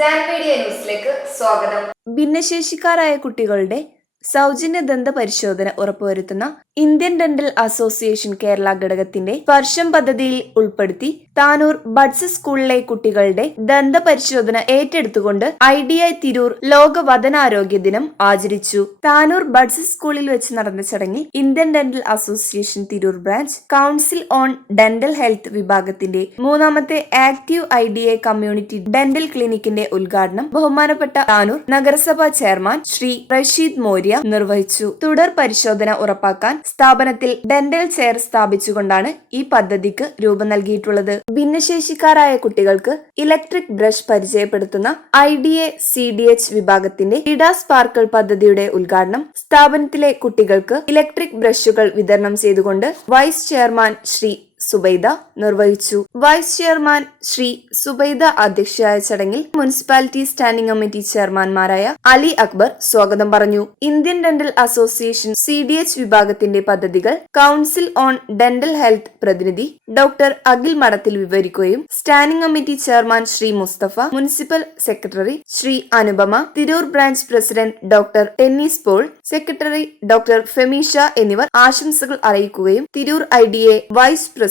Media ന്യൂസിലേക്ക് സ്വാഗതം. ഭിന്നശേഷിക്കാരായ കുട്ടികളുടെ സൗജന്യ ദന്ത പരിശോധന ഉറപ്പുവരുത്തുന്ന ഇന്ത്യൻ ഡെന്റൽ അസോസിയേഷൻ കേരള ഘടകത്തിന്റെ സ്പർശം പദ്ധതിയിൽ ഉൾപ്പെടുത്തി താനൂർ ബഡ്സ് സ്കൂളിലെ കുട്ടികളുടെ ദന്ത പരിശോധന ഏറ്റെടുത്തുകൊണ്ട് IDI തിരൂർ ലോക വദനാരോഗ്യ ദിനം ആചരിച്ചു. താനൂർ ബഡ്സ് സ്കൂളിൽ വെച്ച് നടന്ന ചടങ്ങിൽ Indian dental association Tirur branch council on dental health വിഭാഗത്തിന്റെ മൂന്നാമത്തെ ആക്റ്റീവ് IDI കമ്മ്യൂണിറ്റി ഡെന്റൽ ക്ലിനിക്കിന്റെ ഉദ്ഘാടനം ബഹുമാനപ്പെട്ട താനൂർ നഗരസഭാ ചെയർമാൻ ശ്രീ റഷീദ് മോര്യ നിർവഹിച്ചു. തുടർ പരിശോധന ഉറപ്പാക്കാൻ സ്ഥാപനത്തിൽ ഡെന്റൽ ചെയർ സ്ഥാപിച്ചുകൊണ്ടാണ് ഈ പദ്ധതിക്ക് രൂപം നൽകിയിട്ടുള്ളത്. ഭിന്നശേഷിക്കാരായ കുട്ടികൾക്ക് ഇലക്ട്രിക് ബ്രഷ് പരിചയപ്പെടുത്തുന്ന IDA CDH വിഭാഗത്തിന്റെ ഇഡ സ്പാർക്കിൾ പദ്ധതിയുടെ ഉദ്ഘാടനം സ്ഥാപനത്തിലെ കുട്ടികൾക്ക് ഇലക്ട്രിക് ബ്രഷുകൾ വിതരണം ചെയ്തുകൊണ്ട് വൈസ് ചെയർമാൻ ശ്രീ സുബൈദ നിർവഹിച്ചു. വൈസ് ചെയർമാൻ ശ്രീ സുബൈദ അധ്യക്ഷയായ ചടങ്ങിൽ മുനിസിപ്പാലിറ്റി സ്റ്റാൻഡിംഗ് കമ്മിറ്റി ചെയർമാൻമാരായ അലി അക്ബർ സ്വാഗതം പറഞ്ഞു. ഇന്ത്യൻ ഡെന്റൽ അസോസിയേഷൻ CDH വിഭാഗത്തിന്റെ പദ്ധതികൾ കൗൺസിൽ ഓൺ ഡെന്റൽ ഹെൽത്ത് പ്രതിനിധി ഡോക്ടർ അഖിൽ മഠത്തിൽ വിവരിക്കുകയും standing committee chairman Shri Musthafa, municipal secretary Shri Anupama, Tirur branch president doctor Tennis Paul, secretary doctor Femeesha എന്നിവർ ആശംസകൾ അറിയിക്കുകയും Tirur IDA vice president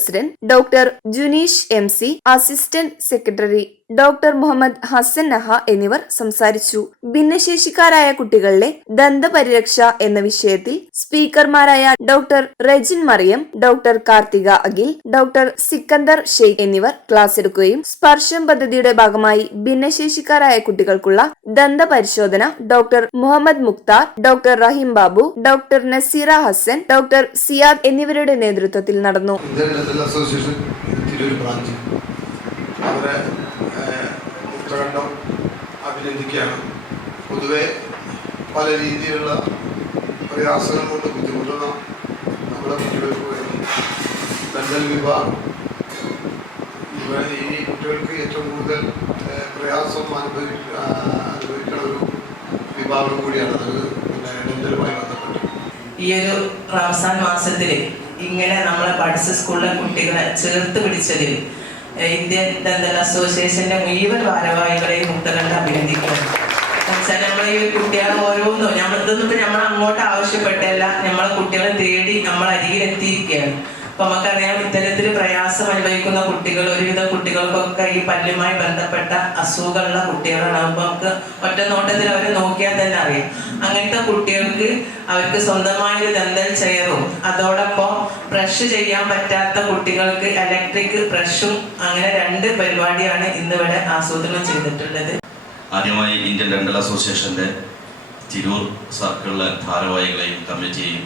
doctor Juneesh MC, assistant secretary doctor Muhammad Hasan Naha എന്നിവർ സംസാരിച്ചു. ഭിന്നശേഷിക്കാരായ കുട്ടികളിലെ ദന്തപരിരക്ഷ എന്ന വിഷയത്തിൽ സ്പീക്കർമാരായ doctor Rejin Mariyam, doctor Karthika Akhil, doctor Sikandar Sheikh എന്നിവർ ക്ലാസ് എടുക്കുകയും സ്പർശം പദ്ധതിയുടെ ഭാഗമായി ഭിന്നശേഷിക്കാരായ കുട്ടികൾക്കുള്ള ദന്ത പരിശോധന ഡോക്ടർ മുഹമ്മദ് മുക്താർ, ഡോക്ടർ റഹീം ബാബു, ഡോക്ടർ നസീറ ഹസൻ, ഡോക്ടർ സിയാദ് എന്നിവരുടെ നേതൃത്വത്തിൽ നടന്നു. ഉത്തരകണ്ഠം അഭിനന്ദിക്കുകയാണ്. പൊതുവെ പല രീതിയിലുള്ള പ്രയാസങ്ങൾ കൊണ്ട് ബുദ്ധിമുട്ടുന്ന നമ്മുടെ കുട്ടികൾക്ക് വേണ്ടി ഡെന്റൽ വിഭാഗം ഈ കുട്ടികൾക്ക് ഏറ്റവും കൂടുതൽ പ്രയാസം അനുഭവിക്കുന്ന ഒരു വിഭാഗം കൂടിയാണ്. അത് പിന്നെ ഡെന്റലുമായി ബന്ധപ്പെട്ട് ഈ ഒരു റംസാൻ മാസത്തിൽ ഇങ്ങനെ നമ്മളെ ബഡ്സ് സ്കൂളിലെ കുട്ടികളെ ചേർത്ത് പിടിച്ചതിൽ ഇന്ത്യൻ ഡെന്റൽ അസോസിയേഷന്റെ മുഴുവൻ ഭാരവാഹികളെയും മുക്തകണ്ഠ അഭിനന്ദിക്കുന്നു. നമ്മളെ ഈ കുട്ടികളെ ഓരോന്നും ഇതൊന്നും നമ്മൾ അങ്ങോട്ട് ആവശ്യപ്പെട്ടല്ല, നമ്മളെ കുട്ടികളെ തേടി നമ്മൾ അരികിലെത്തിയിരിക്കുകയാണ്. അപ്പൊ നമുക്കറിയാം, ഇത്തരത്തിൽ പ്രയാസം അനുഭവിക്കുന്ന കുട്ടികൾ, ഒരുവിധ കുട്ടികൾക്കൊക്കെ ഈ പല്ലുമായി ബന്ധപ്പെട്ട അസുഖമുള്ള കുട്ടികളാണ്. അപ്പൊ നമുക്ക് ഒറ്റ നോട്ടത്തിൽ അവരെ നോക്കിയാൽ തന്നെ അറിയാം. അങ്ങനത്തെ കുട്ടികൾക്ക് അവർക്ക് സ്വന്തമായൊരു ദന്തൽ ചെയറും അതോടൊപ്പം ബ്രഷ് ചെയ്യാൻ പറ്റാത്ത കുട്ടികൾക്ക് ഇലക്ട്രിക് ബ്രഷും, അങ്ങനെ 2 പരിപാടിയാണ് ഇന്നിവിടെ ആസൂത്രണം ചെയ്തിട്ടുള്ളത്. ആദ്യമായി ഇന്ത്യൻ ഡെന്റൽ അസോസിയേഷന്റെ തിരൂർ സർക്കിളിലെ ഭാരവാഹികളെയും കമ്മിറ്റിയെയും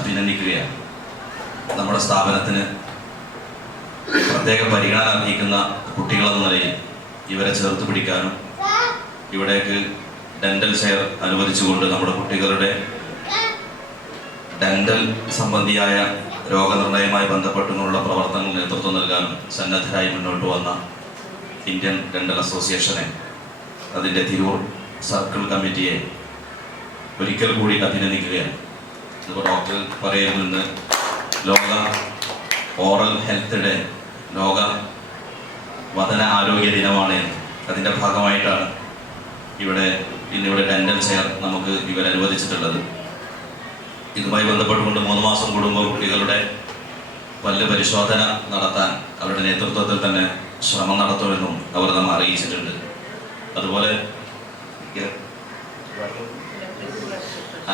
അഭിനന്ദിക്കുകയാണ്. നമ്മുടെ സ്ഥാപനത്തിന് പ്രത്യേക പരിഗണന അർഹിക്കുന്ന കുട്ടികളെന്ന നിലയിൽ ഇവരെ ചേർത്ത് പിടിക്കാനും ഇവിടേക്ക് ഡെന്റൽ ചെയർ അനുവദിച്ചുകൊണ്ട് നമ്മുടെ കുട്ടികളുടെ ഡെന്റൽ സംബന്ധിയായ രോഗനിർണയവുമായി ബന്ധപ്പെട്ടുള്ള പ്രവർത്തനങ്ങൾ നേതൃത്വം നൽകാനും സന്നദ്ധരായി മുന്നോട്ട് വന്ന ഇന്ത്യൻ ഡെന്റൽ അസോസിയേഷനെ, അതിൻ്റെ തിരൂർ സർക്കിൾ കമ്മിറ്റിയെ ഒരിക്കൽ കൂടി അഭിനന്ദിക്കുകയാണ്. ഇപ്പോൾ ഡോക്ടർ പറയുന്നത് ലോക ഓറൽ ഹെൽത്ത് ഡേ, ലോക വദന ആരോഗ്യ ദിനമാണ്. അതിൻ്റെ ഭാഗമായിട്ടാണ് ഇന്നിവിടെ ഡെന്റൽ ചെയർ നമുക്ക് അനുവദിച്ചിട്ടുള്ളത്. ഇതുമായി ബന്ധപ്പെട്ടുകൊണ്ട് 3 മാസം കൂടുമ്പോൾ കുട്ടികളുടെ പല്ല് പരിശോധന നടത്താൻ അവരുടെ നേതൃത്വത്തിൽ തന്നെ ശ്രമം നടത്തുമെന്നും അവർ നമ്മെ അറിയിച്ചിട്ടുണ്ട്. അതുപോലെ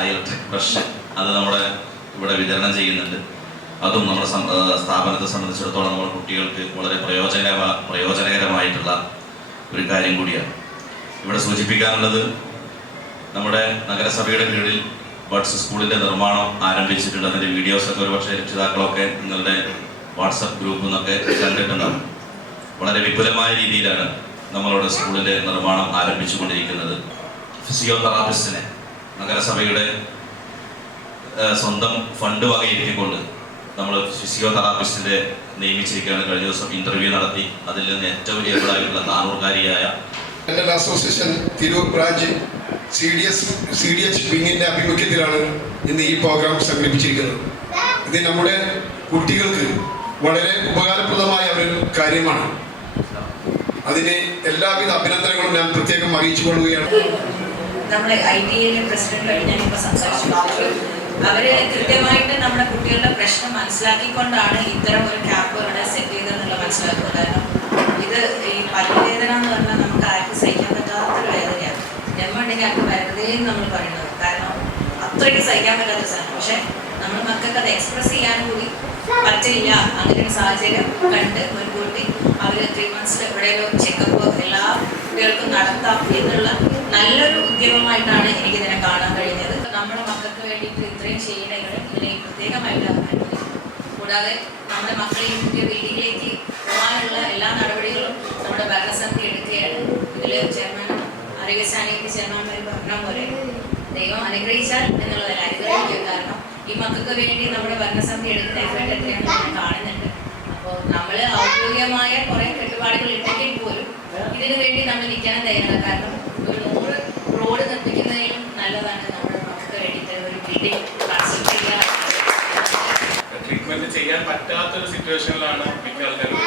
ഇലക്ട്രിക് ബ്രഷ് അത് ഇവിടെ വിതരണം ചെയ്യുന്നുണ്ട്. അതും നമ്മുടെ സ്ഥാപനത്തെ സംബന്ധിച്ചിടത്തോളം നമ്മുടെ കുട്ടികൾക്ക് വളരെ പ്രയോജനകരമായിട്ടുള്ള ഒരു കാര്യം കൂടിയാണ്. ഇവിടെ സൂചിപ്പിക്കാനുള്ളത്, നമ്മുടെ നഗരസഭയുടെ കീഴിൽ ബഡ്സ് സ്കൂളിൻ്റെ നിർമ്മാണം ആരംഭിച്ചിട്ടുണ്ട്. അതിൻ്റെ വീഡിയോസൊക്കെ ഒരുപക്ഷെ രക്ഷിതാക്കളൊക്കെ നിങ്ങളുടെ വാട്സപ്പ് ഗ്രൂപ്പിൽ നിന്നൊക്കെ കണ്ടിട്ടുണ്ടാകും. വളരെ വിപുലമായ രീതിയിലാണ് നമ്മളുടെ സ്കൂളിൻ്റെ നിർമ്മാണം ആരംഭിച്ചുകൊണ്ടിരിക്കുന്നത്. ഫിസിയോതെറാപ്പിസ്റ്റിനെ നഗരസഭയുടെ സ്വന്തം ഫണ്ട് വകയിരുത്തിക്കൊണ്ട് നമ്മൾ ഫിസിയോതെറാപ്പിസ്റ്റിനെ നിയമിച്ചിരിക്കുകയാണ്. കഴിഞ്ഞ ദിവസം ഇന്റർവ്യൂ നടത്തി അതിൽ നിന്ന് ഏറ്റവും ഏബിളായിട്ടുള്ള താനൂർക്കാരിയായ dental association Tirur branch CDH വിങ്ങിന്റെ ആഭിമുഖ്യത്തിലാണ് ഇന്ന് ഈ പ്രോഗ്രാം സംഘടിപ്പിച്ചിരിക്കുന്നത്. ഇത് നമ്മുടെ കുട്ടികൾക്ക് വളരെ ഉപകാരപ്രദമായ ഒരു കാര്യമാണ്. അതിന് എല്ലാവിധ അഭിനന്ദനങ്ങളും ഞാൻ പ്രത്യേകം അറിയിച്ചു കൊള്ളുകയാണ്. നമ്മുടെ ITA പ്രസിഡന്റുമായിട്ട് ഞാനിപ്പോൾ സംസാരിച്ചു. അവര് കൃത്യമായിട്ട് നമ്മുടെ കുട്ടികളുടെ പ്രശ്നം മനസ്സിലാക്കിക്കൊണ്ടാണ് ഇത്തരം ഒരു ക്യാമ്പ് ഇവിടെ സെറ്റ് ചെയ്തതെന്നുള്ള മനസ്സിലാക്കുന്നത്. കാരണം ഇത് ഈ പല്ലുവേദന എന്ന് പറഞ്ഞാൽ നമുക്ക് ആർക്കും സഹിക്കാൻ പറ്റാത്തൊരു വേദനയാണ്. ജന്മമുണ്ടെങ്കിൽ ആർക്ക് വരുന്നതേ നമ്മൾ പറയുന്നത്. കാരണം അത്രയ്ക്ക് സഹിക്കാൻ പറ്റാത്ത സാധനം. പക്ഷെ നമ്മൾ മക്കൾക്ക് അത് എക്സ്പ്രസ് ചെയ്യാൻ കൂടി പറ്റില്ല. അങ്ങനെ ഒരു സാഹചര്യം കണ്ട് മുൻകൂട്ടി അവർ 3 months എവിടെയെങ്കിലും ചെക്കപ്പ് എല്ലാ കുട്ടികൾക്കും നടത്താം എന്നുള്ള നല്ലൊരു ഉദ്യമമായിട്ടാണ് എനിക്കിതിനെ കാണാൻ കഴിഞ്ഞത്. നമ്മുടെ മക്കൾക്ക് വേണ്ടിയിട്ട് ഇത്രയും ചെയ്യണങ്ങൾ ഇതിനെ പ്രത്യേകമായിട്ട് അനുഭവിക്കും. കൂടാതെ നമ്മുടെ മക്കളെ ഈ പുതിയ വേദിയിലേക്ക് പോകാനുള്ള എല്ലാ നടപടികളും നമ്മുടെ ഭരണസമിതി എടുക്കുകയാണ്. ഇതിൽ ചെയർമാൻ ആരോഗ്യസ്ഥാനീയ ചെയർമാൻമാർ പറഞ്ഞ പോലെ ദൈവം അനുഗ്രഹിച്ചാൽ എന്നുള്ളതല്ല, അനുഗ്രഹിക്കും. കാരണം ഈ മക്കൾക്ക് വേണ്ടി നമ്മുടെ ഭരണസമിതി എടുക്കുന്ന എഫേർട്ട് എത്രയാണ് നമ്മൾ കാണുന്നുണ്ട്. അപ്പോൾ നമ്മൾ ഔദ്യോഗികമായ കുറേ കെട്ടുപാടുകൾ ഉണ്ടെങ്കിൽ പോലും ഇതിനു വേണ്ടി നമ്മൾ നിൽക്കാൻ തയ്യാറാണ്. കാരണം ഒരു 100 റോഡ് നിർമ്മിക്കുന്നതിനും നല്ലതാണ് നമ്മുടെ മക്കൾക്ക് വേണ്ടിയിട്ട് ഒരു ബിൽഡിംഗ് കൺസ്ട്രക്ട് ചെയ്യുക. ട്രീറ്റ്മെന്റ് ചെയ്യാൻ പറ്റാത്തൊരു സിറ്റുവേഷനിലാണ് മിക്ക ആൾക്കാരും.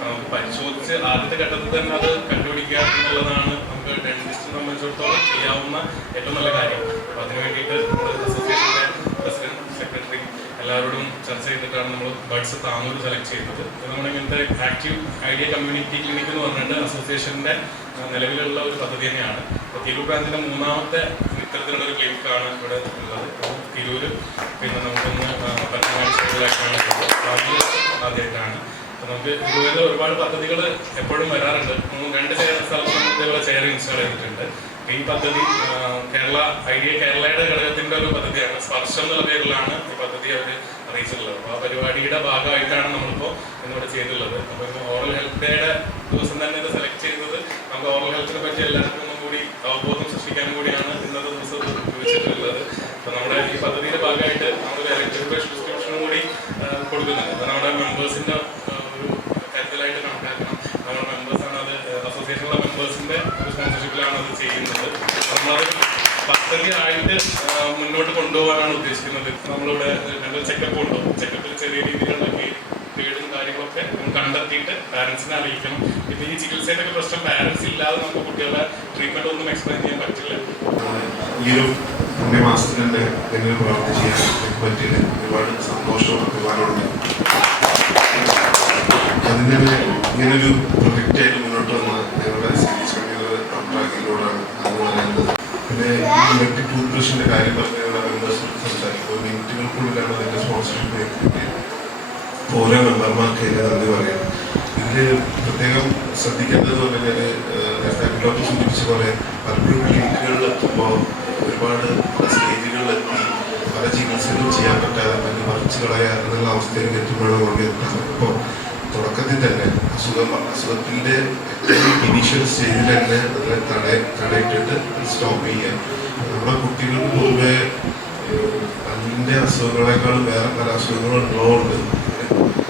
നമുക്ക് പരിശോധിച്ച് ആദ്യത്തെ ഘട്ടത്തിൽ തന്നെ അത് കണ്ടുപിടിക്കുക എന്നുള്ളതാണ് നമുക്ക് ഡെന്റിസ്റ്റിനെ സംബന്ധിച്ചിടത്തോളം ചെയ്യാവുന്ന ഏറ്റവും നല്ല കാര്യം. അപ്പോൾ അതിനു വേണ്ടിയിട്ട് നമ്മുടെ അസോസിയേഷൻ്റെ പ്രസിഡന്റ്, സെക്രട്ടറി എല്ലാവരോടും ചർച്ച ചെയ്തിട്ടാണ് നമ്മൾ ബഡ്സ് താനൂർ സെലക്ട് ചെയ്യുന്നത്. നമ്മുടെ ഇങ്ങനത്തെ ആക്റ്റീവ് ഐഡിയ കമ്മ്യൂണിറ്റി ക്ലിനിക് എന്ന് പറഞ്ഞിട്ട് അസോസിയേഷൻ്റെ നിലവിലുള്ള ഒരു പദ്ധതി തന്നെയാണ്. അപ്പോൾ തിരൂർ ബ്രാഞ്ചിൻ്റെ 3ാമത്തെ ഇത്തരത്തിലുള്ള ഒരു ക്ലിനിക്കാണ് ഇവിടെ ഉള്ളത്. തിരൂര് പിന്നെ നമുക്കൊന്ന് പരമാവധിയായിട്ടാണ് ആദ്യമായിട്ടാണ്. അപ്പോൾ നമുക്ക് ഇതുപോലെ ഒരുപാട് പദ്ധതികൾ എപ്പോഴും വരാറുണ്ട്. 2 സ്ഥലത്ത് ഇതേപോലെ ചെയർ ഇൻസ്റ്റാൾ ചെയ്തിട്ടുണ്ട്. ഈ പദ്ധതി കേരളയുടെ ഘടകത്തിൻ്റെ ഒരു പദ്ധതിയാണ്. സ്പർശം എന്നുള്ള പേരിലാണ് ഈ പദ്ധതി അവർ അറിയിച്ചിട്ടുള്ളത്. അപ്പോൾ ആ പരിപാടിയുടെ ഭാഗമായിട്ടാണ് നമ്മളിപ്പോൾ ഇന്നിവിടെ ചെയ്തിട്ടുള്ളത്. അപ്പോൾ ഓറൽ ഹെൽത്ത് ഡേയുടെ ദിവസം തന്നെ ഇത് സെലക്ട് ചെയ്തത് നമുക്ക് ഓറൽ ഹെൽത്തിനെ പറ്റി എല്ലാവർക്കും ഒന്നും കൂടി അവബോധം സൃഷ്ടിക്കാനും കൂടിയാണ് ഇന്നത്തെ ദിവസം ഉപയോഗിച്ചിട്ടുള്ളത്. അപ്പോൾ നമ്മുടെ ഈ പദ്ധതിയുടെ ഭാഗമായിട്ട് നമ്മൾ ഇലക്ട്രിക് പ്രിസ്ക്രിപ്ഷനും കൂടി കൊടുക്കുന്നുണ്ട്. അപ്പോൾ നമ്മുടെ മെമ്പേഴ്സിൻ്റെ ഒരു കരുതലായിട്ട് കണക്കാക്കണം. നമ്മുടെ മെമ്പേഴ്സാണ് അത്, അസോസിയേഷനുള്ള മെമ്പേഴ്സിൻ്റെ ഒരു സ്പോൺസർഷിപ്പിലാണ് അത് ചെയ്യുന്നത്. നമ്മളത് പദ്ധതിയായിട്ട് മുന്നോട്ട് കൊണ്ടുപോകാനാണ് ഉദ്ദേശിക്കുന്നത്. നമ്മളിവിടെ ഡെന്റൽ ചെക്കപ്പ് ഉണ്ടോ, ചെക്കപ്പിൽ ചെറിയ രീതിയിലുള്ള പേടും കാര്യങ്ങളൊക്കെ കണ്ടെത്തിയിട്ട് പാരൻസിനെ അറിയിക്കണം. പിന്നെ ഈ ചികിത്സയുടെ ഒക്കെ പ്രശ്നം പാരൻസ് ഇല്ലാതെ നമുക്ക് കുട്ടികളുടെ ട്രീറ്റ്മെന്റ് ഒന്നും എക്സ്പ്ലെയിൻ ചെയ്യാൻ പറ്റില്ല. ഈ ഒരു പുണ്യമാസത്തിൻ്റെ എങ്ങനെ പ്രവർത്തി ചെയ്യാൻ പറ്റിയത് ഒരുപാട് സന്തോഷവും അഭിമാനമുണ്ട്. അതിന് ഇങ്ങനൊരു പ്രൊജക്റ്റായിട്ട് മുന്നോട്ട് വന്ന ഞങ്ങളുടെ ഡോക്ടറാക്കിലൂടെയാണ് അത് പറയുന്നത്. പിന്നെ ഈ ഇലക്ട്രിക് ടൂത്ത് ബ്രഷിൻ്റെ കാര്യം പറഞ്ഞ ഞങ്ങളുടെ മെമ്പേഴ്സിനോട് സംസാരിക്കുമ്പോൾ മിനിറ്റുകൾക്കുള്ളിലാണ് അതിൻ്റെ സ്പോൺസർഷിപ്പ് കിട്ടിയത്. ഓരോ മെമ്പർമാർക്ക് അതിൻ്റെ നന്ദി പറയാം. ഇതിൽ പ്രത്യേകം ശ്രദ്ധിക്കേണ്ടതെന്ന് പറഞ്ഞു കഴിഞ്ഞാൽ നേരത്തെ ഡോക്ടർ സൂചിപ്പിച്ച പോലെ പലപ്പോഴും ക്ലിനിക്കുകളിൽ എത്തുമ്പോൾ ഒരുപാട് സ്റ്റേജുകളിലെത്തി പല ചികിത്സകളും ചെയ്യാൻ പറ്റാതെ തന്നെ മറിച്ച് കളയുക എന്നുള്ള അവസ്ഥയിലേക്ക് എത്തുമ്പോഴാണ് കൊണ്ടെത്താറ്. ഇപ്പോൾ തുടക്കത്തിൽ തന്നെ അസുഖത്തിൻ്റെ ഇനീഷ്യൽ സ്റ്റേജിൽ തന്നെ അതിനെ തടയിട്ടിട്ട് സ്റ്റോപ്പ് ചെയ്യുക. നമ്മുടെ കുട്ടികൾക്ക് പൊതുവെ പല്ലിൻ്റെ അസുഖങ്ങളെക്കാളും വേറെ പല അസുഖങ്ങളും ഉള്ളതുകൊണ്ട്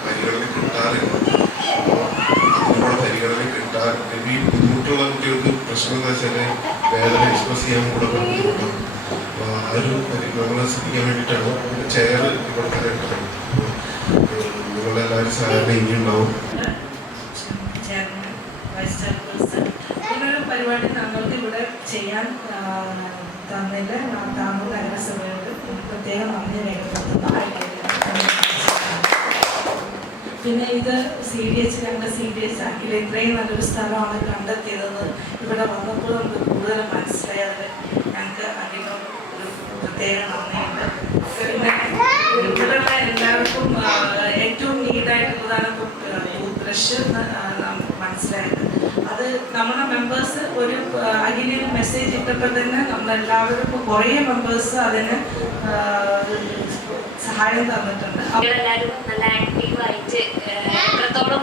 പരിഗണന കിട്ടാറില്ല. അപ്പോൾ അതിനൂടെ പരിഗണന കിട്ടാൻ ഈ ബുദ്ധിമുട്ടുള്ള കുട്ടികൾക്ക് പ്രശ്നം എന്താ വെച്ചാൽ വേദന എക്സ്പ്രസ് ചെയ്യാൻ കൂടെ ബുദ്ധിമുട്ടാണ്. അപ്പോൾ ആ ഒരു പരിഗണന ശ്രദ്ധിക്കാൻ വേണ്ടിയിട്ടാണ് ചെയർ ഇവിടെ തന്നെ കിട്ടുന്നത്. നിങ്ങളെല്ലാവരും സാധാരണ ഇനിയുണ്ടാവും. ചെയർമാൻ, വൈസ് ചെയർപേഴ്സൺ, ഇങ്ങനൊരു പരിപാടി ഞങ്ങൾക്ക് ഇവിടെ ചെയ്യാൻ തന്നതിൽ താനൂർ നഗരസഭയോട് പ്രത്യേകം നന്ദി രേഖപ്പെടുത്തുന്നു. പിന്നെ ഇത് CDH ഞങ്ങളുടെ CDH ആക്കില്ല. ഇത്രയും നല്ലൊരു സ്ഥലമാണ് കണ്ടെത്തിയതെന്ന് ഇവിടെ വന്നപ്പോൾ നമുക്ക് കൂടുതൽ മനസ്സിലായി. അതിൽ ഞങ്ങൾക്ക് അതിനോട് ഒരു പ്രത്യേക നന്ദിയുണ്ട്. പിന്നെ ഇവിടെയുള്ള എല്ലാവർക്കും ഏറ്റവും നീറ്റായിട്ടുള്ളതാണ് ടൂത്ത് ബ്രഷ് മനസ്സിലായത്. അത് നമ്മുടെ മെമ്പേഴ്സ് ഒരു അഖിലിൽ മെസ്സേജ് ഇട്ടപ്പോൾ തന്നെ നമ്മളെല്ലാവരും കുറേ മെമ്പേഴ്സ് അതിന് സഹായം തന്നിട്ടുണ്ട്. എല്ലാവരും നല്ല ആക്റ്റീവായിട്ട് എത്രത്തോളം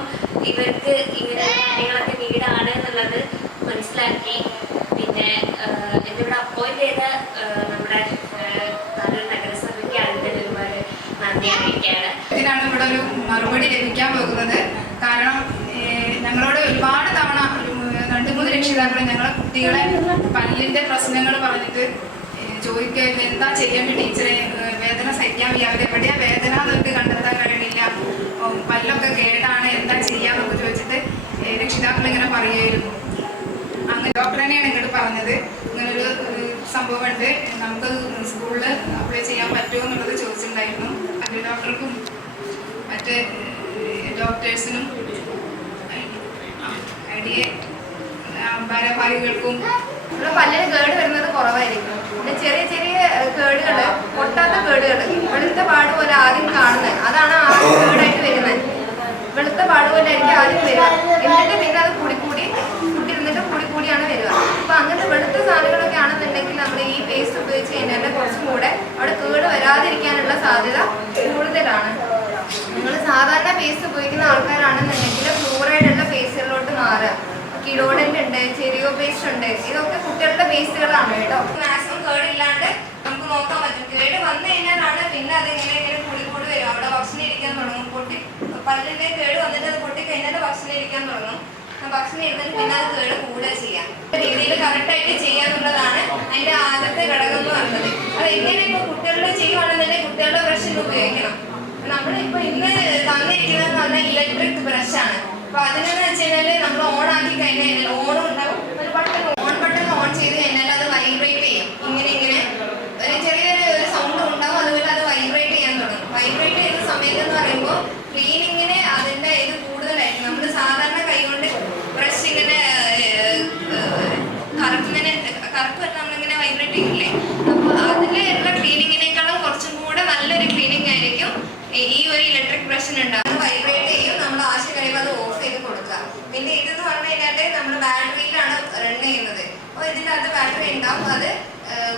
ഇവർക്ക് ഇങ്ങനെ കാര്യങ്ങളൊക്കെ നീടാണ് എന്നുള്ളത് മനസ്സിലാക്കി. പിന്നെ എൻ്റെ ഇവിടെ അപ്പോയിന്റ് ചെയ്ത നമ്മുടെ താനൂർ നഗരസഭയ്ക്ക് അതിൻ്റെ ഒരുപാട് നന്ദി അറിയിക്കുകയാണ്. ഇതിനാണ് ഇവിടെ ഒരു മറുപടി ലഭിക്കാൻ പോകുന്നത്. കാരണം ഞങ്ങളോട് ഒരുപാട് തവണ 2-3 രക്ഷിതാക്കൾ ഞങ്ങളെ കുട്ടികളെ പല്ലിൻ്റെ പ്രശ്നങ്ങൾ പറഞ്ഞിട്ട് ചോദിക്കുക, എന്താ ചെയ്യേണ്ടത് ടീച്ചറെ, വേദന സഹിക്കാൻ വയ്യ, അവരെവിടെയാ വേദന എന്നൊക്കെ കണ്ടെത്താൻ കഴിയണില്ല, പല്ലൊക്കെ കേടാണ്, എന്താ ചെയ്യാന്നൊക്കെ ചോദിച്ചിട്ട് രക്ഷിതാക്കൾ ഇങ്ങനെ പറയുമായിരുന്നു. അങ്ങനെ ഡോക്ടർ തന്നെയാണ് ഇങ്ങോട്ട് പറഞ്ഞത്, ഇങ്ങനൊരു സംഭവമുണ്ട്, നമുക്ക് സ്കൂളിൽ അപ്ലൈ ചെയ്യാൻ പറ്റുമോ എന്നുള്ളത് ചോദിച്ചിട്ടുണ്ടായിരുന്നു. അഗ്രി ഡോക്ടർക്കും മറ്റ് ഡോക്ടേഴ്സിനും ഐഡിയ ഭാരവാഹികൾക്കും. ഇവിടെ പല്ലിന് കേട് വരുന്നത് കുറവായിരിക്കും. പിന്നെ ചെറിയ ചെറിയ കേടുകൾ, പൊട്ടാത്ത കേടുകൾ, വെളുത്ത പാട് പോലെ ആദ്യം കാണുന്നത്, അതാണ് ആദ്യം കേടായിട്ട് വരുന്നത്. വെളുത്ത പാട് പോലെ ആയിരിക്കും ആദ്യം വരിക, എന്നിട്ട് പിന്നെ അത് കൂട്ടിയിരുന്നിട്ട് കൂടിയാണ് വരിക. അപ്പൊ അങ്ങനത്തെ വെളുത്ത സാധനങ്ങളൊക്കെ ആണെന്നുണ്ടെങ്കിൽ നമ്മൾ ഈ പേസ്റ്റ് ഉപയോഗിച്ച് കഴിഞ്ഞാൽ കുറച്ചും കൂടെ അവിടെ കേട് വരാതിരിക്കാനുള്ള സാധ്യത കൂടുതലാണ്. നിങ്ങൾ സാധാരണ പേസ്റ്റ് ഉപയോഗിക്കുന്ന ആൾക്കാരാണെന്നുണ്ടെങ്കിൽ ഫ്ലൂറൈഡ് ഉള്ള പേസ്റ്റുകളിലോട്ട് മാറുക. കിഡോഡന്റ് ഉണ്ട്, ചെറിയോ പേസ്റ്റ് ഉണ്ട്, ഇതൊക്കെ കുട്ടികളുടെ പേസ്റ്റുകളാണ് കേട്ടോ. മാക്സിമം കേടില്ലാണ്ട് നമുക്ക് നോക്കാൻ പറ്റും. കേട് വന്നു കഴിഞ്ഞാലാണ് പിന്നെ അത് ഇങ്ങനെ കൂടി വരും. അവിടെ ഭക്ഷണം ഇരിക്കാൻ തുടങ്ങും. പല്ലിന്റെ കേട് വന്നിട്ട് അത് പൊട്ടിക്കഴിഞ്ഞാൽ ഭക്ഷണം ഇരിക്കാൻ തുടങ്ങും. ഭക്ഷണം ഇരുന്നിട്ട് പിന്നെ അത് കേട് കൂടുക ചെയ്യാം. രീതിയിൽ കറക്റ്റായിട്ട് ചെയ്യാന്നുള്ളതാണ് അതിന്റെ ആദ്യത്തെ ഘടകം എന്ന് പറയുന്നത്. അത് എങ്ങനെ ഇപ്പൊ കുട്ടികളുടെ ചെയ്യുവാണെന്നുണ്ടെങ്കിൽ കുട്ടികളുടെ ബ്രഷ് ഉപയോഗിക്കണം. നമ്മളിപ്പോ ഇന്ന് തന്നിരിക്കുന്നതെന്ന് പറഞ്ഞാൽ ഇലക്ട്രിക് ബ്രഷാണ്. അപ്പൊ അതിനെന്ന് വെച്ച് കഴിഞ്ഞാൽ നമ്മൾ ഓൺ ആക്കി കഴിഞ്ഞാൽ ഓണും ഉണ്ടാവും, ഒരു ബട്ടൺ ഓൺ ചെയ്ത് കഴിഞ്ഞാൽ അത് വൈബ്രേറ്റ് ചെയ്യും. ഇങ്ങനെ ഒരു ചെറിയൊരു സൗണ്ട് ഉണ്ടാവും, അതുപോലെ അത് വൈബ്രേറ്റ് ചെയ്യാൻ തുടങ്ങും. വൈബ്രേറ്റ് ചെയ്യുന്ന സമയത്ത് എന്ന് പറയുമ്പോൾ ക്ലീനിങ്ങിന് അതിന്റെ ഇത് കൂടുതലായിരിക്കും. നമ്മൾ സാധാരണ കൈകൊണ്ട് ബ്രഷ് ഇങ്ങനെ കറക്ക് നമ്മളിങ്ങനെ വൈബ്രേറ്റ് ചെയ്യില്ലേ, അപ്പോൾ അതിലുള്ള ക്ലീനിങ്ങിനേക്കാളും കുറച്ചും കൂടെ നല്ലൊരു ക്ലീനിങ് ആയിരിക്കും ഈ ഒരു ഇലക്ട്രിക് ബ്രഷിന് ഉണ്ടാവും. വൈബ്രേറ്റ് ചെയ്യും, നമ്മൾ ആവശ്യം കഴിയുമ്പോൾ അത് ഓഫ് ചെയ്ത് കൊടുക്കുക. പിന്നെ ഇതെന്ന് പറഞ്ഞു കഴിഞ്ഞാൽ നമ്മൾ ബാറ്ററിയിലാണ് റൺ ചെയ്യുന്നത്. അപ്പോൾ ഇതിൻ്റെ അകത്ത് ബാറ്ററി ഉണ്ടാവും, അത്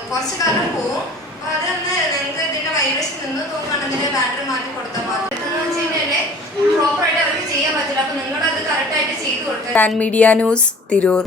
കുറച്ച് കാലം പോവും. അപ്പോൾ അതൊന്ന് നിങ്ങൾക്ക് ഇതിൻ്റെ വൈബ്രേഷൻ നിന്ന് തോന്നുകയാണെങ്കിൽ ബാറ്ററി മാറ്റി കൊടുത്താൽ മാത്രം. ഇതെന്ന് വെച്ച് കഴിഞ്ഞാൽ പ്രോപ്പറായിട്ട് അവർക്ക് ചെയ്യാൻ പറ്റില്ല. അപ്പോൾ നിങ്ങളത് കറക്റ്റായിട്ട് ചെയ്ത് കൊടുക്കുക. Media news, Tirur.